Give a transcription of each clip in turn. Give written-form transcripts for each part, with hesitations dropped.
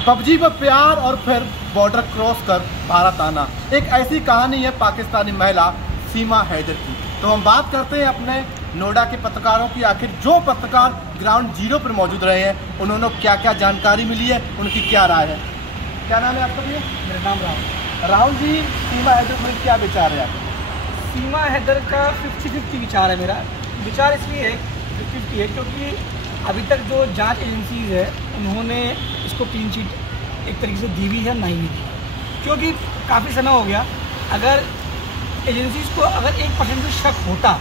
PUBG पर प्यार और फिर बॉर्डर क्रॉस कर भारत आना, एक ऐसी कहानी है पाकिस्तानी महिला सीमा हैदर की। तो हम बात करते हैं अपने नोएडा के पत्रकारों की। आखिर जो पत्रकार ग्राउंड जीरो पर मौजूद रहे हैं, उन्होंने क्या क्या जानकारी मिली है, उनकी क्या राय है। क्या नाम है आपका भैया? मेरा नाम राहुल। राहुल जी, सीमा हैदर पर क्या विचार है आपका? सीमा हैदर का 50-50 विचार है। मेरा विचार इसलिए है 50-50 है क्योंकि अभी तक जो जांच एजेंसीज है उन्होंने इसको क्लीन चिट एक तरीके से दी हुई है, नहीं दी, क्योंकि काफ़ी समय हो गया। अगर एजेंसीज को अगर 1% भी शक होता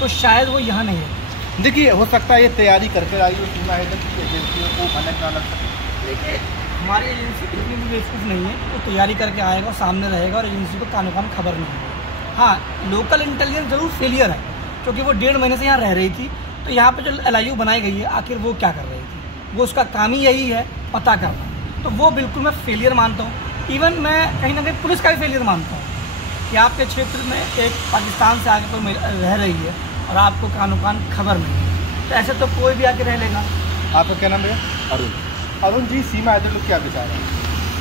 तो शायद वो यहाँ नहीं है। देखिए, हो सकता है ये तैयारी करके आई हो सीमा हैदर की एजेंसियों को भनक ना लग सके। देखिए, हमारी एजेंसी इतनी भी बेवकूफ़ नहीं है, वो तैयारी करके आएगा और सामने रहेगा और एजेंसी को कानो कान खबर नहीं है। हाँ, लोकल इंटेलिजेंस जरूर फेलियर है, क्योंकि वो 1.5 महीने से यहाँ रह रही थी। तो यहाँ पे जो LIU बनाई गई है, आखिर वो क्या कर रही थी? वो उसका काम ही यही है, पता करना। तो वो बिल्कुल मैं फेलियर मानता हूँ। इवन मैं कहीं ना कहीं पुलिस का भी फेलियर मानता हूँ कि आपके क्षेत्र में एक पाकिस्तान से आगे कोई रह रही है और आपको कानो कान खबर नहीं है, तो ऐसे तो कोई भी आके रह लेगा। आपका क्या नाम है? अरुण। अरुण जी, सीमा हैदर लोग क्या विचार है?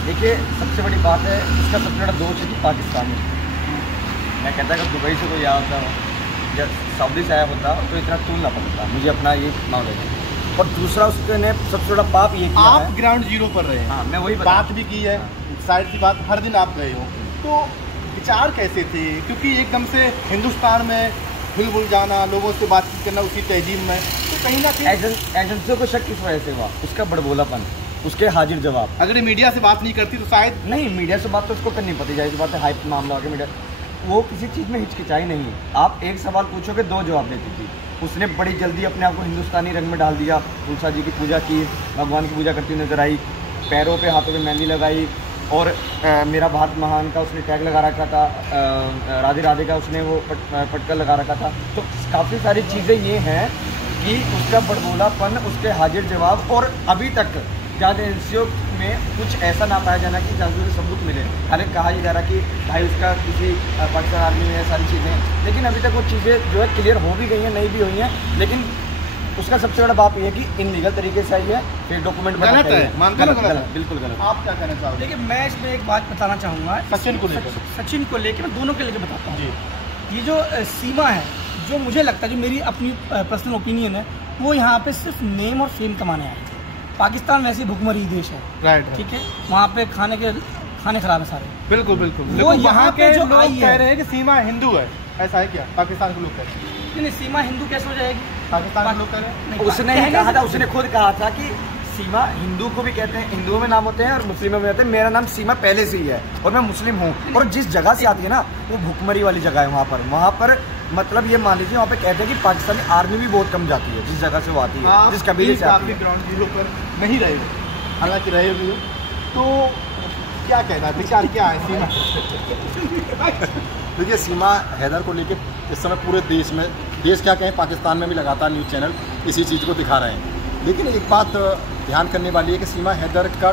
देखिए, सबसे बड़ी बात है इसका सबसे बड़ा दोष है कि पाकिस्तानी। मैं कहता अगर दुबई से कोई आया होता या सऊदी से आया होता तो इतना तूल ना पड़ता, मुझे अपना ये नॉलेज है। और दूसरा उसने सबसे बड़ा पाप ये किया आप ग्राउंड जीरो पर रहे हैं। हाँ, मैं वही बात भी की है, साइड की बात, हर दिन आप गए हो, तो विचार कैसे थे? क्योंकि एकदम से हिंदुस्तान में भूल जाना, लोगों से बातचीत करना उसी तहजीब में, तो कहीं ना कहीं एजेंसियों को शक किस वजह से हुआ? उसका बड़बोलापन, उसके हाजिर जवाब। अगर ये मीडिया से बात नहीं करती तो शायद नहीं, मीडिया से बात तो उसको करनी पड़ती, जाहिर सी बात है, हाइप मामला हो गया। मीडिया वो किसी चीज़ में हिचकिचाई नहीं। आप एक सवाल पूछोगे 2 जवाब देती थी। उसने बड़ी जल्दी अपने आप को हिंदुस्तानी रंग में डाल दिया, तुलसा जी की पूजा की, भगवान की पूजा करती नजर आई, पैरों पे हाथों पे मेहंदी लगाई, और मेरा भारत महान का उसने टैग लगा रखा था, राधे राधे का उसने वो पटका लगा रखा था। तो काफ़ी सारी चीज़ें ये हैं कि उसका बड़बोलापन, उसके हाजिर जवाब, और अभी तक जांच एजेंसियों में कुछ ऐसा ना पाया जाना कि जांच के सबूत मिले। हालांकि कहा जा रहा कि भाई उसका किसी पाकिस्तान आर्मी में सारी चीज़ें, लेकिन अभी तक वो चीज़ें जो है क्लियर हो भी गई हैं, नहीं भी हुई हैं। लेकिन उसका सबसे बड़ा बात ये है कि इनलीगल तरीके से आई है, फिर डॉक्यूमेंट गलत है, मानते हो? गलत, बिल्कुल गलत। आप क्या कहना चाहोगे? देखिए, मैं इसमें एक बात बताना चाहूँगा सचिन को लेकर। सचिन को लेकर मैं दोनों के लेकर बताता हूँ जी। ये जो सीमा है, जो मुझे लगता है, जो मेरी अपनी पर्सनल ओपिनियन है, वो यहाँ पे सिर्फ नेम और फेम कमाने आए। पाकिस्तान वैसे भुखमरी देश है, राइट, ठीक है, वहाँ पे खाने खराब है सारे। बिल्कुल बिल्कुल। वो यहाँ पे जो लोग कह रहे हैं कि सीमा हिंदू है, ऐसा है क्या? पाकिस्तान के लोग कह रहे हैं। नहीं, सीमा हिंदू कैसे हो जाएगी? पाकिस्तान के लोग कह रहे हैं। उसने ही कहा था, उसने खुद कहा था कि सीमा हिंदू को भी कहते हैं, हिंदुओं में नाम होते हैं और मुस्लिमों में होते हैं। मेरा नाम सीमा पहले से ही है और मैं मुस्लिम हूँ, और जिस जगह से आती है ना, वो भुखमरी वाली जगह है। वहाँ पर मतलब ये मान लीजिए, वहाँ पे कहते हैं कि पाकिस्तानी आर्मी भी बहुत कम जाती है जिस जगह से वो आती है, जिस कबीले से आती है। ग्राउंड जीरो पर नहीं रहे हो, हालांकि रहे भी हो, तो क्या कहना है, विचार क्या है सीमा? देखिए, सीमा हैदर को लेकर इस समय पूरे देश में, देश क्या कहें, पाकिस्तान में भी लगातार न्यूज़ चैनल इसी चीज़ को दिखा रहे हैं। लेकिन एक बात ध्यान करने वाली है कि सीमा हैदर का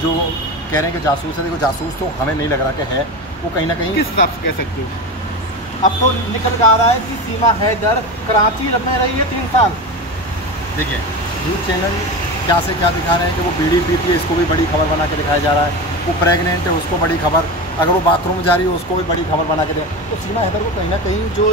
जो कह रहे हैं कि जासूस है, देखो जासूस तो हमें नहीं लग रहा कि है, वो कहीं ना कहीं किस हिसाब से कह सकते हो? अब तो निकल कर आ रहा है कि सीमा हैदर कराची में रही है 3 साल। देखिए, न्यूज़ चैनल क्या से क्या दिखा रहे हैं कि वो बीड़ी पीती है, इसको भी बड़ी खबर बना के दिखाया जा रहा है। वो प्रेग्नेंट है, उसको बड़ी खबर, अगर वो बाथरूम में जा रही है उसको भी बड़ी खबर बना के दे। तो सीमा हैदर को कहीं ना कहीं जो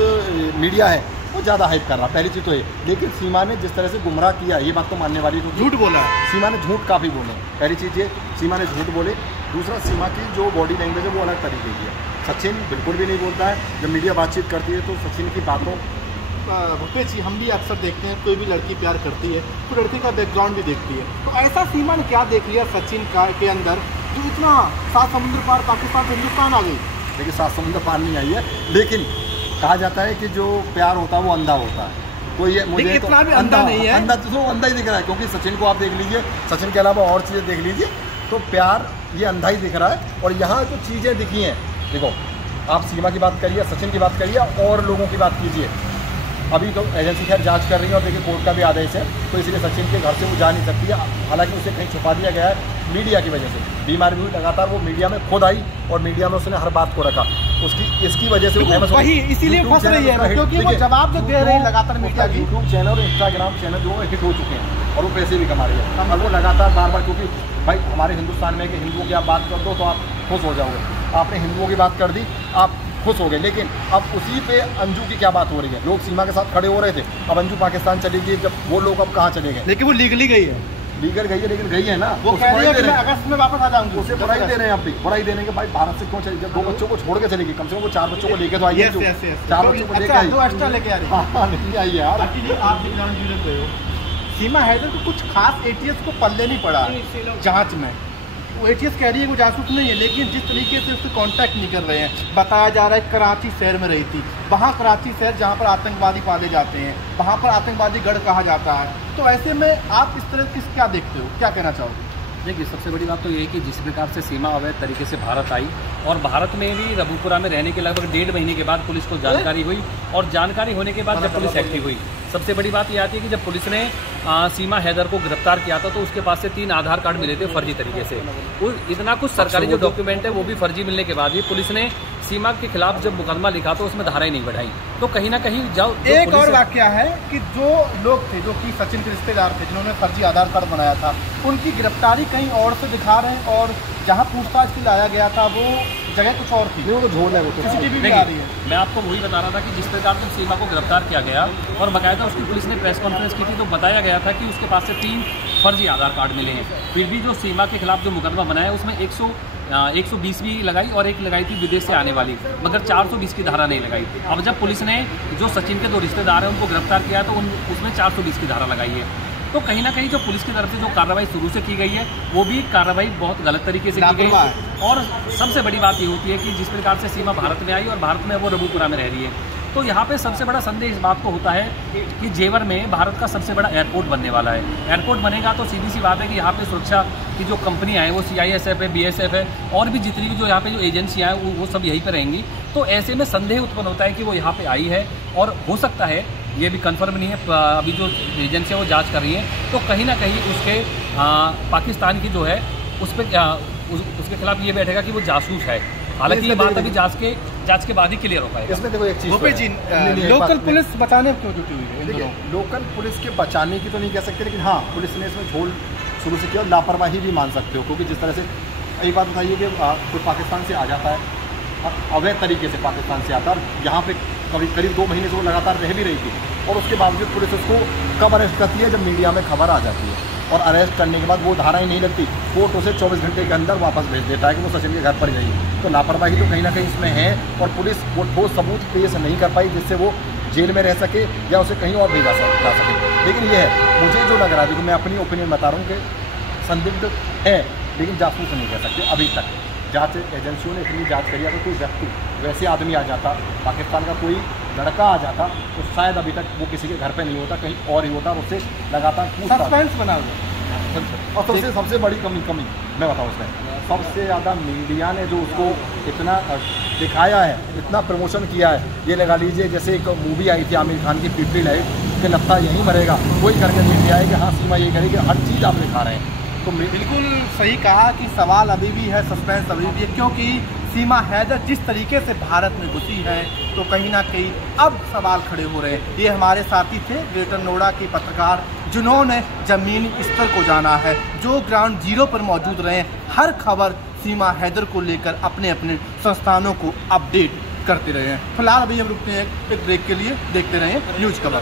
मीडिया है वो ज़्यादा हाइप कर रहा है, पहली चीज़ तो ये। लेकिन सीमा ने जिस तरह से गुमराह किया, ये बात तो मानने वाली, तो झूठ बोला है सीमा ने, झूठ काफ़ी बोले। पहली चीज़ ये, सीमा ने झूठ बोले। दूसरा, सीमा की जो बॉडी लैंग्वेज है वो अलग तरीके की है। सचिन बिल्कुल भी नहीं बोलता है, जब मीडिया बातचीत करती है तो सचिन की बातों, भूपेश जी, हम भी अक्सर देखते हैं, कोई भी लड़की प्यार करती है तो लड़की का बैकग्राउंड भी देखती है। तो ऐसा सीमा ने क्या देख लिया सचिन के अंदर जो इतना 7 समुद्र पार पाकिस्तान से हिंदुस्तान आ गई? देखिए, 7 समुद्र पार नहीं आई है, लेकिन कहा जाता है कि जो प्यार होता है वो अंधा होता है। तो ये मुझे इतना भी अंधा नहीं है, अंधा तो अंधा ही दिख रहा है, क्योंकि सचिन को आप देख लीजिए, सचिन के अलावा और चीज़ें देख लीजिए, तो प्यार ये अंधा ही दिख रहा है। और यहाँ जो चीज़ें दिखी हैं, देखो, आप सीमा की बात करिए, सचिन की बात करिए, और लोगों की बात कीजिए, अभी तो एजेंसी खैर जांच कर रही है और देखिए कोर्ट का भी आदेश है, तो इसलिए सचिन के घर से वो जा नहीं सकती है। हालांकि उसे कहीं छुपा दिया गया है मीडिया की वजह से। बीमार भी हुई, लगातार वो मीडिया में खुद आई और मीडिया में उसने हर बात को रखा। इसकी वजह से वो वही इसीलिए फंस रही है, क्योंकि वो जवाब जो दे रहे हैं लगातार मीडिया की। यूट्यूब चैनल और इंस्टाग्राम चैनल जो हिट हो चुके हैं और वो पैसे भी कमा रही है। और वो लगातार बार बार, क्योंकि भाई हमारे हिंदुस्तान में कि हिंदुओं की आप बात कर दो तो आप खुश हो जाओगे, आपने हिंदुओं की बात कर दी आप खुश हो गए। लेकिन अब उसी पे अंजू की क्या बात हो रही है? लोग सीमा के साथ खड़े हो रहे थे, अब अंजू पाकिस्तान चली गई, जब वो लोग अब कहाँ चले गए? लेकिन वो लीगली गई है, लीगल गई है, लेकिन गई है ना, वो कह रही है कि मैं अगस्त में वापस आ जाऊंगी। उसे बुराई दे रहे हैं, अब भी बुराई देने के भाई भारत से क्यों चली? जब 2 बच्चों को छोड़ के चलेगी, कम से कम वो 4 बच्चों को लेके तो आई है। 4 बच्चों को लेके आई, 2 एक्स्ट्रा लेके आ रही है। हाँ नहीं आई यार। आप ग्राउंड जीरो पे हो, सीमा हैदर को कुछ खास एटीएस को पल्ले नहीं पड़ा जांच में। वो एटीएस कह रही है वो जासूस नहीं है, लेकिन जिस तरीके से उससे कांटेक्ट नहीं कर रहे हैं, बताया जा रहा है कराची शहर में रही थी, वहाँ कराची शहर जहाँ पर आतंकवादी पाले जाते हैं, वहाँ पर आतंकवादी गढ़ कहा जाता है। तो ऐसे में आप इस तरह की क्या देखते हो, क्या कहना चाहोगे? देखिए, सबसे बड़ी बात तो ये है कि जिस प्रकार से सीमा अवैध तरीके से भारत आई और भारत में भी रबूपुरा में रहने के लगभग 1.5 महीने के बाद पुलिस को जानकारी हुई और जानकारी होने के बाद जब पुलिस एक्टिव हुई, सबसे बड़ी बात ये आती है कि जब पुलिस ने सीमा हैदर को गिरफ्तार किया था तो उसके पास से 3 आधार कार्ड मिले थे फर्जी तरीके से। वो इतना कुछ सरकारी जो डॉक्यूमेंट है वो भी फर्जी मिलने के बाद भी पुलिस ने सीमा के खिलाफ जब मुकदमा लिखा तो उसमें धाराएं नहीं बढ़ाई। तो कहीं ना कहीं जाओ। एक और वाकया है कि जो लोग थे जो कि सचिन के रिश्तेदार थे जिन्होंने फर्जी आधार कार्ड बनाया था, उनकी गिरफ्तारी कहीं और से दिखा रहे हैं और जहां पूछताछ के लाया गया था वो जगह कुछ और थी। वो तो झोल है, वो तो सीसीटीवी भी आ रही है। मैं आपको वही बता रहा था कि जिस प्रकार से सीमा को गिरफ्तार किया गया और बाकायदा उसकी पुलिस ने प्रेस कॉन्फ्रेंस की थी तो बताया गया था कि उसके पास से 3 फर्जी आधार कार्ड मिले हैं। फिर भी जो सीमा के खिलाफ जो मुकदमा बनाया उसमें 120 भी लगाई और एक लगाई थी विदेश से आने वाली, मगर 420 की धारा नहीं लगाई। अब जब पुलिस ने जो सचिन के 2 रिश्तेदार हैं उनको गिरफ्तार किया तो उसमें 420 की धारा लगाई है। तो कहीं ना कहीं जो पुलिस की तरफ से जो कार्रवाई शुरू से की गई है वो भी कार्रवाई बहुत गलत तरीके से की गई है। और सबसे बड़ी बात ये होती है कि जिस प्रकार से सीमा भारत में आई और भारत में वो रबूपुरा में रह रही है, तो यहाँ पे सबसे बड़ा संदेश इस बात को होता है कि जेवर में भारत का सबसे बड़ा एयरपोर्ट बनने वाला है। एयरपोर्ट बनेगा तो सीधी सी बात है कि यहाँ पे सुरक्षा की जो कंपनियाँ हैं वो CISF है, BSF है और भी जितनी भी जो यहाँ पे जो एजेंसियाँ हैं वो सब यहीं पर रहेंगी। तो ऐसे में संदेह उत्पन्न होता है कि वो यहाँ पे आई है और हो सकता है, ये भी कंफर्म नहीं है, अभी जो एजेंसियाँ वो जांच कर रही हैं, तो कहीं ना कहीं उसके पाकिस्तान की जो है उस पर उसके खिलाफ ये बैठेगा कि वो जासूस है। हालांकि ये बात अभी जांच के बाद ही क्लियर हो पाएगा। इसमें देखो एक चीज़, लोकल पुलिस बचाने क्यों जुटी हुई है? देखिए, लोकल पुलिस के बचाने की तो नहीं कह सकते, लेकिन हाँ पुलिस ने इसमें झोल शुरू से किया और लापरवाही भी मान सकते हो। क्योंकि जिस तरह से एक बात बताइए कि कोई पाकिस्तान से आ जाता है, अवैध तरीके से पाकिस्तान से आता है और यहाँ पे करीब 2 महीने से वो लगातार रह भी रही थी और उसके बावजूद पुलिस उसको कब अरेस्ट करती है? जब मीडिया में खबर आ जाती है और अरेस्ट करने के बाद वो धाराएं नहीं लगती, कोर्ट उसे 24 घंटे के अंदर वापस भेज देता है कि वो सचिन के घर पर गई। तो लापरवाही तो कहीं ना कहीं इसमें है और पुलिस वो ठोस सबूत पेश नहीं कर पाई जिससे वो जेल में रह सके या उसे कहीं और भेजा जा सके। लेकिन ये है, मुझे जो लग रहा है, देखो मैं अपनी ओपिनियन बता रहा हूँ कि संदिग्ध है, लेकिन जासूस नहीं कह सकते अभी तक। जांच एजेंसियों ने इतनी जांच करी, अगर कोई व्यक्ति वैसे आदमी आ जाता, पाकिस्तान का कोई लड़का आ जाता तो शायद अभी तक वो किसी के घर पे नहीं होता, कहीं और ही होता, उससे लगातार सस्पेंस बना हुआ। और सबसे बड़ी कमी मैं बताऊँ उसमें, सबसे ज़्यादा मीडिया ने जो उसको इतना दिखाया है, इतना प्रमोशन किया है, ये लगा लीजिए जैसे एक मूवी आई थी आमिर खान की पीपली लाइफ कि नत्था यहीं मरेगा, कोई करके मीडिया है कि हाँ सीमा ये करेगी, हर चीज़ आप दिखा रहे हैं। तो बिल्कुल सही कहा कि सवाल अभी भी है, सस्पेंस अभी भी है, क्योंकि सीमा हैदर जिस तरीके से भारत में घुसी है तो कहीं ना कहीं अब सवाल खड़े हो रहे हैं। ये हमारे साथी थे ग्रेटर नोएडा के पत्रकार जिन्होंने ज़मीनी स्तर को जाना है, जो ग्राउंड जीरो पर मौजूद रहे, हर खबर सीमा हैदर को लेकर अपने अपने संस्थानों को अपडेट करते रहे हैं। फिलहाल अभी हम रुकते हैं एक ब्रेक के लिए, देखते रहें न्यूज़ खबर।